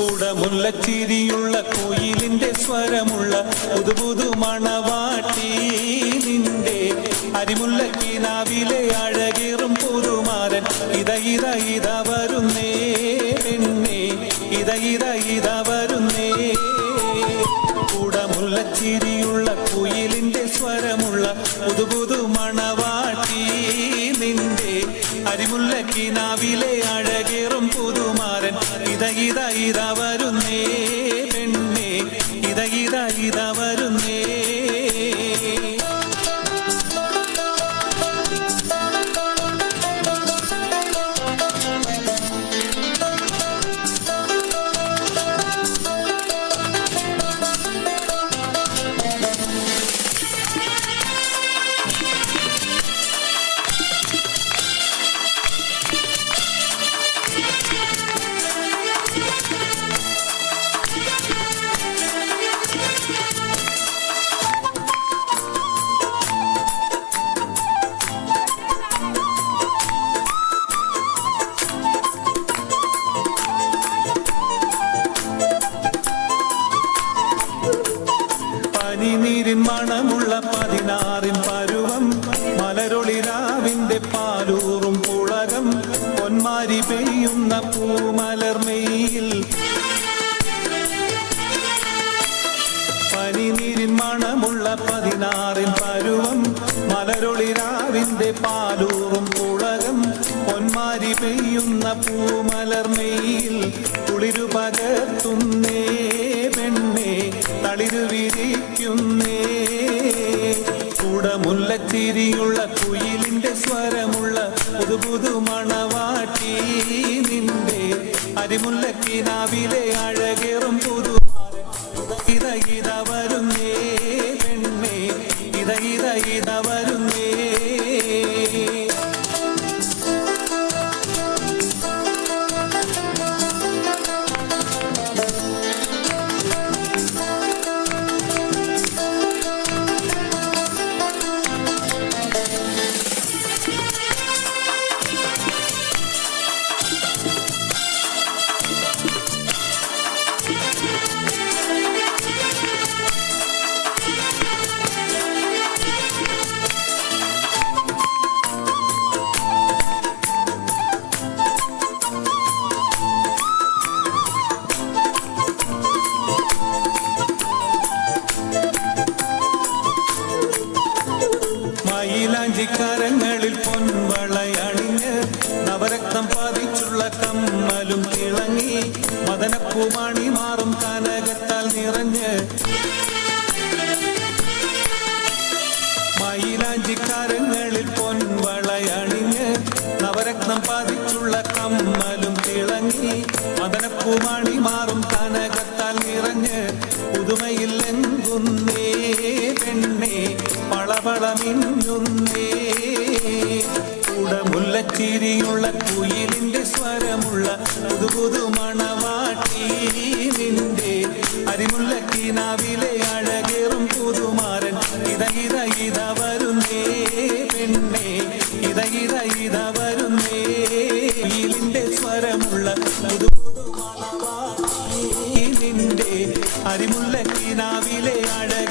കൂടമുല്ലച്ചിരിയുള്ള കുയിലിന്റെ സ്വരമുള്ള പുതുപുതു മണവാട്ടി നിന്റെ അരിമുല്ലക്കിനാവിലെ അഴകേറും പുതുമാരൻ ഇത വരുന്നേ പെണ്ണേ ഇത വരുന്നേ. കൂടമുല്ലച്ചിരിയുള്ള കുയിലിന്റെ സ്വരമുള്ള പുതുപുതു മണവാട്ടി നിന്റെ അരിമുല്ലക്കിനാവിലെ അഴകേറും പുതുമാരൻ ഇത വരുന്നേ പെണ്ണേ ഇത വരുന്നേ. പനിനീരിൻ മണമുള്ള 16 പരുവം മലരൊളിരാവിന്റെ പാലൂറും പുളകം പൊന്മാരി പെയ്യുന്ന പൂമലർമെയിൽ. പനിനീരിൻ മണമുള്ള 16 പരുവം മലരൊളിരാവിന്റെ പാലൂറും പുളകം പൊന്മാരി പെയ്യുന്ന പൂമലർമെയിൽ. കുളിരു പകർത്തുന്നേ പെണ്ണേ തളിരു വിരിക്കുന്നേ. കൂടമുല്ലച്ചിരിയുള്ള കുയിലിന്റെ സ്വരമുള്ള പുതുപുതു മണവാട്ടി നിന്റെ അരിമുല്ലക്കിനാവിലെ അഴകേറും പുതുമാരൻ ഇത വരുന്നേ പെണ്ണേ ഇത വരുന്നേ. മയിലാഞ്ചിക്കരങ്ങളിൽ പൊൻവളയണിഞ്ഞ് നവരക്തം പതിച്ചുള്ള കമ്മലും തിളങ്ങി മദനപ്പൂമണി മാറും കനകത്താൽ നിറഞ്ഞ്. മയിലാഞ്ചിക്കരങ്ങളിൽ പൊൻവളയണിഞ്ഞ് നവരക്തം പതിച്ചുള്ള കമ്മലും തിളങ്ങി മദനപ്പൂമണി മാറും കനകത്താൽ നിറഞ്ഞ്. പുതുമയിൽ എങ്കുന്നേ പെണ്ണേ പളപളമിന്നുന്നേ. കൂടമുല്ലച്ചിരിയുള്ള കുയിലിന്റെ സ്വരമുള്ള പുതുപുതു മണവാട്ടി നിന്റെ അരിമുല്ലക്കിനാവിലെ അഴകേറും പുതുമാരൻ ഇത വരുന്നേ പെണ്ണേ ഇത വരുന്നേ. കുയിലിന്റെ സ്വരമുള്ള പുതുപുതു മണവാട്ടി നിന്റെ അരിമുല്ലക്കിനാവിലെ അഴക